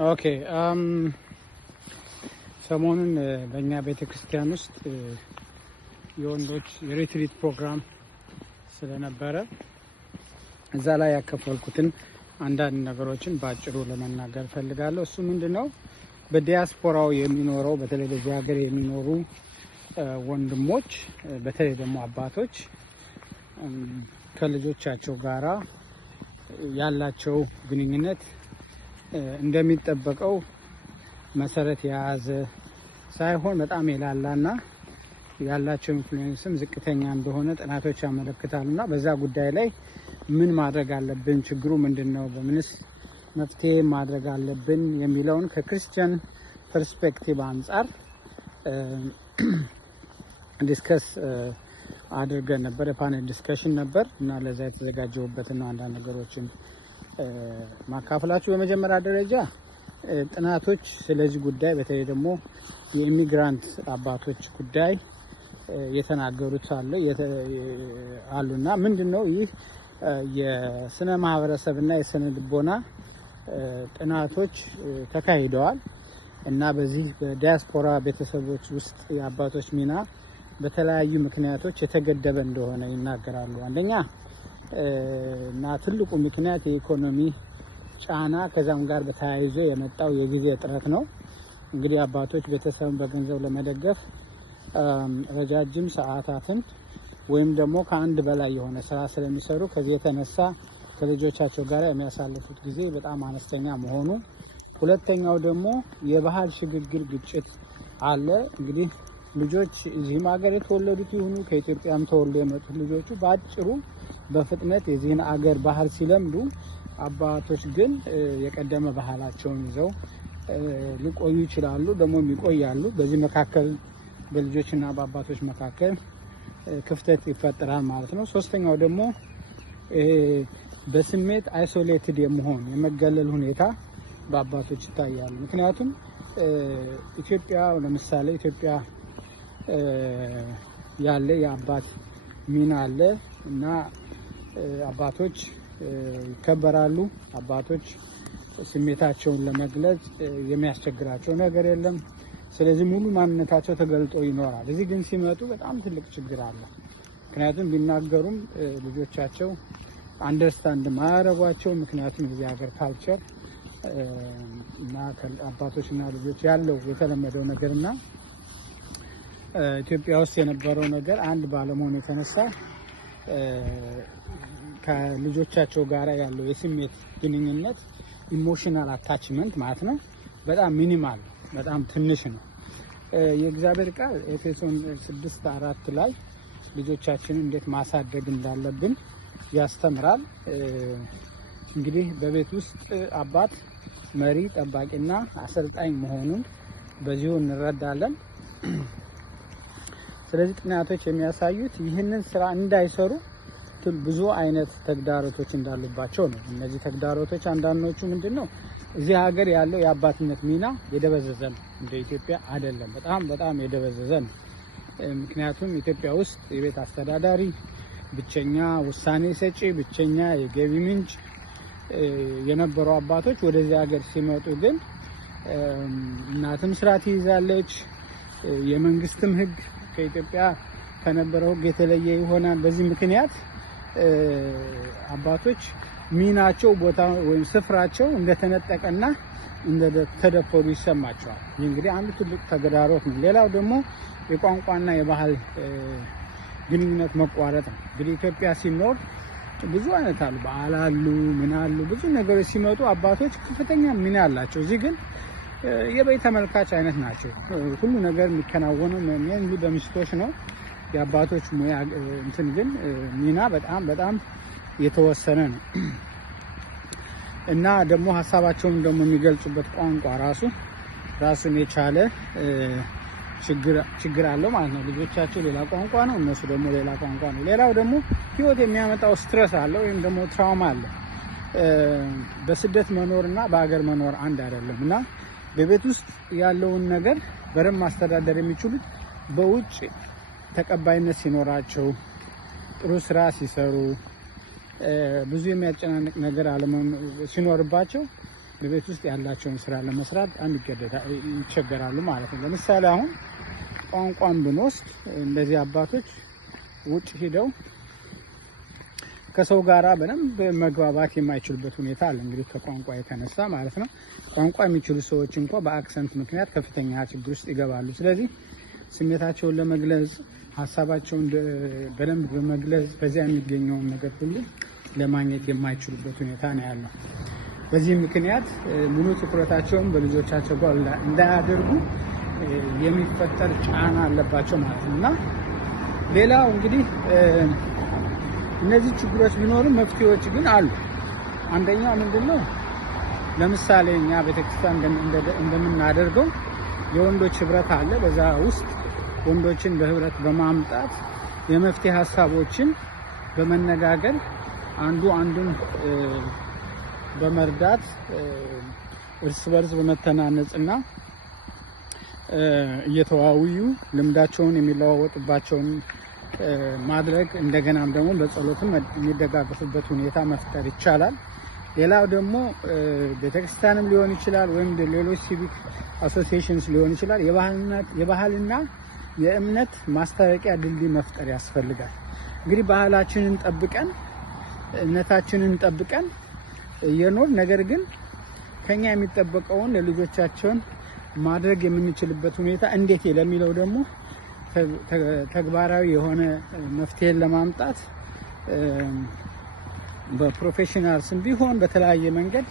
ኦኬ ሰሞኑን በእኛ ቤተክርስቲያን ውስጥ የወንዶች የሪትሪት ፕሮግራም ስለነበረ እዛ ላይ ያከፈልኩትን አንዳንድ ነገሮችን ባጭሩ ለመናገር ፈልጋለሁ። እሱ ምንድነው በዲያስፖራው የሚኖረው በተለይ በዚህ ሀገር የሚኖሩ ወንድሞች በተለይ ደግሞ አባቶች ከልጆቻቸው ጋራ ያላቸው ግንኙነት እንደሚጠበቀው መሰረት የያዘ ሳይሆን በጣም የላላና ያላቸው ኢንፍሉዌንስም ዝቅተኛ እንደሆነ ጥናቶች ያመለክታሉና በዛ ጉዳይ ላይ ምን ማድረግ አለብን፣ ችግሩ ምንድነው፣ በምንስ መፍትሄ ማድረግ አለብን የሚለውን ከክርስቲያን ፐርስፔክቲቭ አንጻር ዲስከስ አድርገን ነበር። የፓኔል ዲስከሽን ነበር እና ለዛ የተዘጋጀሁበት ነው አንዳንድ ነገሮችን ማካፈላችሁ። በመጀመሪያ ደረጃ ጥናቶች ስለዚህ ጉዳይ በተለይ ደግሞ የኢሚግራንት አባቶች ጉዳይ የተናገሩት አሉና ምንድነው ይህ የስነ ማህበረሰብና የስነ ልቦና ጥናቶች ተካሂደዋል እና በዚህ በዲያስፖራ ቤተሰቦች ውስጥ የአባቶች ሚና በተለያዩ ምክንያቶች የተገደበ እንደሆነ ይናገራሉ። አንደኛ እና ትልቁ ምክንያት የኢኮኖሚ ጫና ከዛም ጋር በተያይዞ የመጣው የጊዜ እጥረት ነው። እንግዲህ አባቶች ቤተሰብን በገንዘብ ለመደገፍ ረጃጅም ሰዓታትን ወይም ደግሞ ከአንድ በላይ የሆነ ስራ ስለሚሰሩ ከዚህ የተነሳ ከልጆቻቸው ጋር የሚያሳልፉት ጊዜ በጣም አነስተኛ መሆኑ። ሁለተኛው ደግሞ የባህል ሽግግር ግጭት አለ። እንግዲህ ልጆች እዚህም ሀገር የተወለዱት ይሁኑ ከኢትዮጵያም ተወልደው የመጡት ልጆቹ በአጭሩ በፍጥነት የዚህን አገር ባህል ሲለምዱ፣ አባቶች ግን የቀደመ ባህላቸውን ይዘው ሊቆዩ ይችላሉ፣ ደግሞ ይቆያሉ። በዚህ መካከል በልጆችና በአባቶች መካከል ክፍተት ይፈጠራል ማለት ነው። ሶስተኛው ደግሞ በስሜት አይሶሌትድ የመሆን የመገለል ሁኔታ በአባቶች ይታያሉ። ምክንያቱም ኢትዮጵያ ለምሳሌ ኢትዮጵያ ያለ የአባት ሚና አለ እና አባቶች ይከበራሉ። አባቶች ስሜታቸውን ለመግለጽ የሚያስቸግራቸው ነገር የለም። ስለዚህ ሙሉ ማንነታቸው ተገልጦ ይኖራል። እዚህ ግን ሲመጡ በጣም ትልቅ ችግር አለ። ምክንያቱም ቢናገሩም ልጆቻቸው አንደርስታንድ ማያረጓቸው። ምክንያቱም እዚህ ሀገር ካልቸር እና አባቶችና ልጆች ያለው የተለመደው ነገርና ኢትዮጵያ ውስጥ የነበረው ነገር አንድ ባለመሆኑ የተነሳ ከልጆቻቸው ጋር ያለው የስሜት ግንኙነት ኢሞሽናል አታችመንት ማለት ነው በጣም ሚኒማል፣ በጣም ትንሽ ነው። የእግዚአብሔር ቃል ኤፌሶን 6:4 ላይ ልጆቻችንን እንዴት ማሳደግ እንዳለብን ያስተምራል። እንግዲህ በቤት ውስጥ አባት መሪ፣ ጠባቂና አሰልጣኝ መሆኑን በዚሁ እንረዳለን። ስለዚህ ጥናቶች የሚያሳዩት ይህንን ስራ እንዳይሰሩ ብዙ አይነት ተግዳሮቶች እንዳሉባቸው ነው። እነዚህ ተግዳሮቶች አንዳንዶቹ ምንድነው እዚህ ሀገር ያለው የአባትነት ሚና የደበዘዘ ነው። እንደ ኢትዮጵያ አይደለም፣ በጣም የደበዘዘ ነው። ምክንያቱም ኢትዮጵያ ውስጥ የቤት አስተዳዳሪ፣ ብቸኛ ውሳኔ ሰጪ፣ ብቸኛ የገቢ ምንጭ የነበሩ አባቶች ወደዚህ ሀገር ሲመጡ ግን እናትም ስራ ትይዛለች። የመንግስትም ህግ ከኢትዮጵያ ከነበረው ህግ የተለየ ይሆናል። በዚህ ምክንያት አባቶች ሚናቸው ቦታ ወይም ስፍራቸው እንደተነጠቀና እንደተደፈሩ ይሰማቸዋል። ይህ እንግዲህ አንዱ ትልቅ ተግዳሮት ነው። ሌላው ደግሞ የቋንቋና የባህል ግንኙነት መቋረጥ ነው። እንግዲህ ኢትዮጵያ ሲኖር ብዙ አይነት አሉ፣ በዓል አሉ፣ ምን አሉ፣ ብዙ ነገሮች ሲመጡ አባቶች ከፍተኛ ሚና አላቸው። እዚህ ግን የበይ ተመልካች አይነት ናቸው። ሁሉ ነገር የሚከናወነው ሜንሊ በሚስቶች ነው። የአባቶች ሙያ እንትን ግን ሚና በጣም የተወሰነ ነው እና ደግሞ ሀሳባቸውን ደግሞ የሚገልጹበት ቋንቋ ራሱን የቻለ ችግር አለው ማለት ነው። ልጆቻቸው ሌላ ቋንቋ ነው፣ እነሱ ደግሞ ሌላ ቋንቋ ነው። ሌላው ደግሞ ህይወት የሚያመጣው ስትረስ አለ ወይም ደግሞ ትራውማ አለ። በስደት መኖርና በሀገር መኖር አንድ አይደለም እና በቤት ውስጥ ያለውን ነገር በደንብ ማስተዳደር የሚችሉት በውጭ ተቀባይነት ሲኖራቸው፣ ጥሩ ስራ ሲሰሩ፣ ብዙ የሚያጨናንቅ ነገር ሲኖርባቸው በቤት ውስጥ ያላቸውን ስራ ለመስራት ይቸገራሉ ማለት ነው። ለምሳሌ አሁን ቋንቋን ብንወስድ እንደዚህ አባቶች ውጭ ሄደው ከሰው ጋራ በደንብ መግባባት የማይችሉበት ሁኔታ አለ። እንግዲህ ከቋንቋ የተነሳ ማለት ነው። ቋንቋ የሚችሉ ሰዎች እንኳን በአክሰንት ምክንያት ከፍተኛ ችግር ውስጥ ይገባሉ። ስለዚህ ስሜታቸውን ለመግለጽ ሀሳባቸውን በደንብ በመግለጽ በዚያ የሚገኘውን ነገር ሁሉ ለማግኘት የማይችሉበት ሁኔታ ነው ያለው። በዚህ ምክንያት ሙሉ ትኩረታቸውን በልጆቻቸው ጋር እንዳያደርጉ የሚፈጠር ጫና አለባቸው ማለት ነው። እና ሌላው እንግዲህ እነዚህ ችግሮች ቢኖሩም መፍትሄዎች ግን አሉ። አንደኛው ምንድነው? ለምሳሌ እኛ ቤተክርስቲያን እንደምናደርገው የወንዶች ህብረት አለ። በዛ ውስጥ ወንዶችን በህብረት በማምጣት የመፍትሄ ሀሳቦችን በመነጋገር አንዱ አንዱን በመርዳት እርስ በርስ በመተናነጽና እየተዋወዩ ልምዳቸውን የሚለዋወጡባቸውን ማድረግ እንደገናም ደግሞ በጸሎትም የሚደጋገፉበት ሁኔታ መፍጠር ይቻላል። ሌላው ደግሞ ቤተክርስቲያንም ሊሆን ይችላል ወይም ሌሎች ሲቪክ አሶሲዬሽንስ ሊሆን ይችላል። የባህልና የእምነት ማስታረቂያ ድልድይ መፍጠር ያስፈልጋል። እንግዲህ ባህላችንን ጠብቀን እምነታችንን ጠብቀን የኖር ነገር ግን ከኛ የሚጠበቀውን ለልጆቻችን ማድረግ የምንችልበት ሁኔታ እንዴት ለሚለው ደግሞ ተግባራዊ የሆነ መፍትሄ ለማምጣት በፕሮፌሽናልስም ቢሆን በተለያየ መንገድ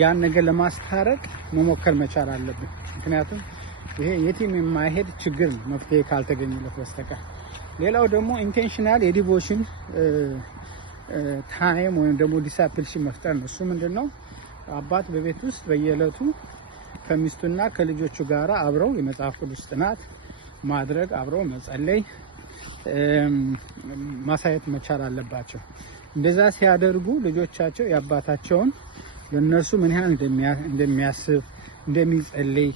ያን ነገር ለማስታረቅ መሞከር መቻል አለብን። ምክንያቱም ይሄ የትም የማይሄድ ችግር ነው መፍትሄ ካልተገኘለት በስተቀር። ሌላው ደግሞ ኢንቴንሽናል የዲቮሽን ታይም ወይም ደግሞ ዲሳፕልሺፕ መፍጠር ነው። እሱ ምንድነው? አባት በቤት ውስጥ በየዕለቱ ከሚስቱና ከልጆቹ ጋር አብረው የመጽሐፍ ቅዱስ ጥናት ማድረግ፣ አብረው መጸለይ ማሳየት መቻል አለባቸው። እንደዛ ሲያደርጉ ልጆቻቸው የአባታቸውን ለነሱ ምን ያህል እንደሚያስብ፣ እንደሚጸልይ፣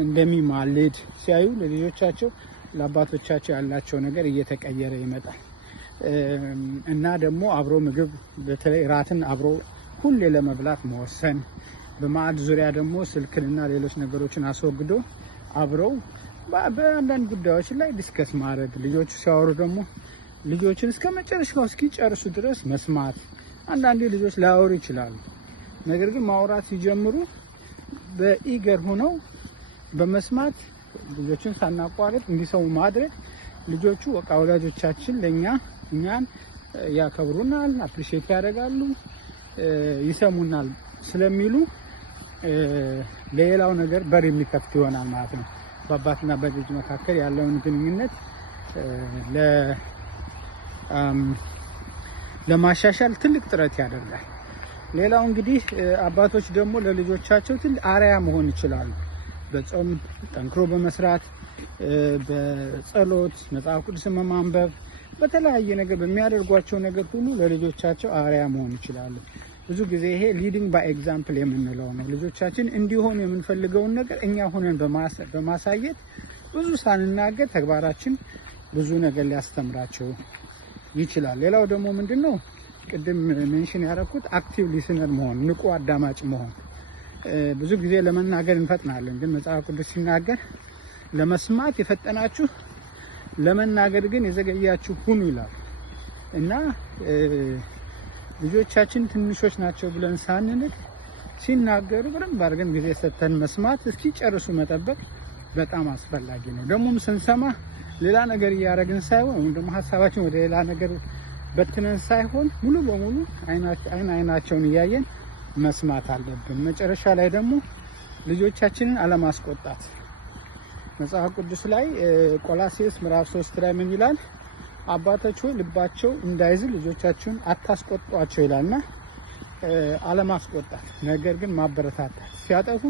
እንደሚማልድ ሲያዩ ለልጆቻቸው ለአባቶቻቸው ያላቸው ነገር እየተቀየረ ይመጣል። እና ደግሞ አብሮ ምግብ በተለይ ራትን አብሮ ሁሌ ለመብላት መወሰን፣ በማዕድ ዙሪያ ደግሞ ስልክንና ሌሎች ነገሮችን አስወግዶ አብረው በአንዳንድ ጉዳዮች ላይ ዲስከስ ማድረግ፣ ልጆቹ ሲያወሩ ደግሞ ልጆችን እስከ መጨረሻው እስኪጨርሱ ድረስ መስማት። አንዳንዴ ልጆች ላያወሩ ይችላሉ፣ ነገር ግን ማውራት ሲጀምሩ በኢገር ሆነው በመስማት ልጆችን ሳናቋርጥ እንዲሰሙ ማድረግ። ልጆቹ በቃ ወላጆቻችን እኛን ያከብሩናል፣ አፕሪሼት ያደርጋሉ፣ ይሰሙናል ስለሚሉ ለሌላው ነገር በር የሚከፍት ይሆናል ማለት ነው። በአባትና በልጅ መካከል ያለውን ግንኙነት ለማሻሻል ትልቅ ጥረት ያደርጋል። ሌላው እንግዲህ አባቶች ደግሞ ለልጆቻቸው ትልቅ አርአያ መሆን ይችላሉ። በጾም ጠንክሮ በመስራት፣ በጸሎት መጽሐፍ ቅዱስን በማንበብ፣ በተለያየ ነገር በሚያደርጓቸው ነገር ሁሉ ለልጆቻቸው አርአያ መሆን ይችላሉ። ብዙ ጊዜ ይሄ ሊዲንግ ባይ ኤግዛምፕል የምንለው ነው። ልጆቻችን እንዲሆኑ የምንፈልገውን ነገር እኛ ሆነን በማሳየት ብዙ ሳንናገር ተግባራችን ብዙ ነገር ሊያስተምራቸው ይችላል። ሌላው ደግሞ ምንድነው? ቅድም ሜንሽን ያደረኩት አክቲቭ ሊስነር መሆን፣ ንቁ አዳማጭ መሆን። ብዙ ጊዜ ለመናገር እንፈጥናለን፣ ግን መጽሐፍ ቅዱስ ሲናገር ለመስማት የፈጠናችሁ ለመናገር ግን የዘገያችሁ ሁኑ ይላል እና ልጆቻችን ትንሾች ናቸው ብለን ሳንንቅ ሲናገሩ በደንብ አድርገን ጊዜ ሰጥተን መስማት፣ እስኪጨርሱ መጠበቅ በጣም አስፈላጊ ነው። ደግሞም ስንሰማ ሌላ ነገር እያደረግን ሳይሆን ወይም ደግሞ ሀሳባችን ወደ ሌላ ነገር በትነን ሳይሆን ሙሉ በሙሉ አይናቸውን እያየን መስማት አለብን። መጨረሻ ላይ ደግሞ ልጆቻችንን አለማስቆጣት። መጽሐፍ ቅዱስ ላይ ቆላስይስ ምዕራፍ 3 ላይ ምን ይላል? አባቶች ሆይ ልባቸው እንዳይዝል ልጆቻችሁን አታስቆጧቸው ይላልና አለማስቆጣት፣ ነገር ግን ማበረታታት። ሲያጠፉ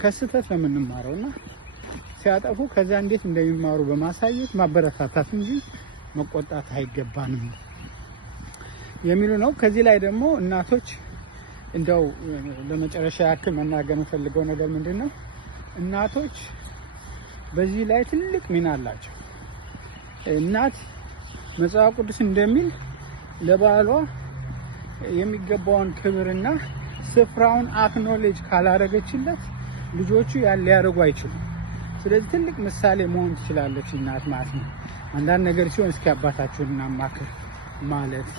ከስህተት ነው የምንማረውና ሲያጠፉ ከዛ እንዴት እንደሚማሩ በማሳየት ማበረታታት እንጂ መቆጣት አይገባንም የሚሉ ነው። ከዚህ ላይ ደግሞ እናቶች እንደው ለመጨረሻ ያክል መናገር የምፈልገው ነገር ምንድነው? እናቶች በዚህ ላይ ትልቅ ሚና አላቸው። እናት መጽሐፍ ቅዱስ እንደሚል ለባሏ የሚገባውን ክብርና ስፍራውን አክኖሌጅ ካላረገችለት ልጆቹ ያን ሊያደርጉ አይችሉም። ስለዚህ ትልቅ ምሳሌ መሆን ትችላለች እናት ማለት ነው። አንዳንድ ነገር ሲሆን እስኪ አባታችሁን እናማክር ማለት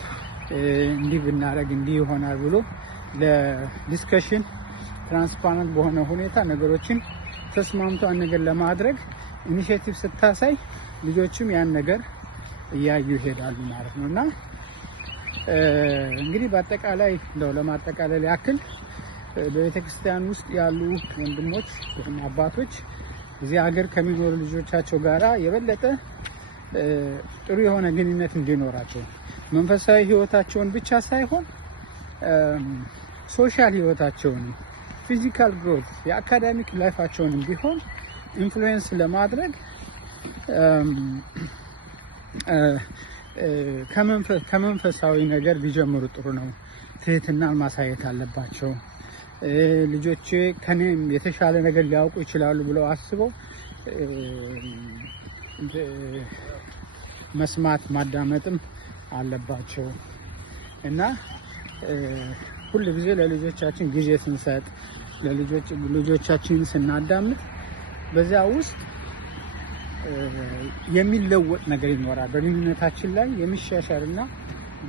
እንዲህ ብናረግ እንዲህ ይሆናል ብሎ ለዲስከሽን ትራንስፓረንት በሆነ ሁኔታ ነገሮችን ተስማምቶ አንድ ነገር ለማድረግ ኢኒሼቲቭ ስታሳይ ልጆችም ያን ነገር እያዩ ይሄዳሉ ማለት ነውና እንግዲህ በአጠቃላይ እንደው ለማጠቃለል ያክል በቤተክርስቲያን ውስጥ ያሉ ወንድሞች ወይም አባቶች እዚህ ሀገር ከሚኖሩ ልጆቻቸው ጋራ የበለጠ ጥሩ የሆነ ግንኙነት እንዲኖራቸው መንፈሳዊ ህይወታቸውን ብቻ ሳይሆን ሶሻል ህይወታቸውን ፊዚካል ግሮት የአካዳሚክ ላይፋቸውን ቢሆን ኢንፍሉዌንስ ለማድረግ ከመንፈሳዊ ነገር ቢጀምሩ ጥሩ ነው። ትህትናን ማሳየት አለባቸው። ልጆቼ ከኔም የተሻለ ነገር ሊያውቁ ይችላሉ ብለው አስበው መስማት ማዳመጥም አለባቸው እና ሁሉ ጊዜ ለልጆቻችን ጊዜ ስንሰጥ ልጆቻችንን ስናዳምጥ በዚያ ውስጥ የሚለወጥ ነገር ይኖራል። በግንኙነታችን ላይ የሚሻሻልና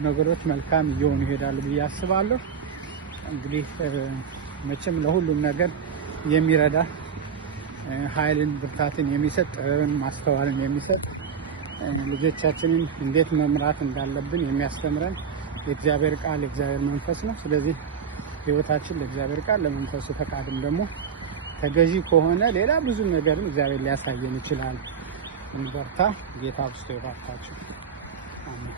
ነገሮች መልካም እየሆኑ ይሄዳሉ ብዬ አስባለሁ። እንግዲህ መቼም ለሁሉም ነገር የሚረዳ ኃይልን ብርታትን የሚሰጥ ጥበብን ማስተዋልን የሚሰጥ ልጆቻችንን እንዴት መምራት እንዳለብን የሚያስተምረን የእግዚአብሔር ቃል የእግዚአብሔር መንፈስ ነው። ስለዚህ ህይወታችን ለእግዚአብሔር ቃል ለመንፈሱ ፈቃድም ደግሞ ተገዢ ከሆነ ሌላ ብዙ ነገርም እግዚአብሔር ሊያሳየን ይችላል። እንበርታ። ጌታ አብዝቶ ይባርካችሁ። አሜን።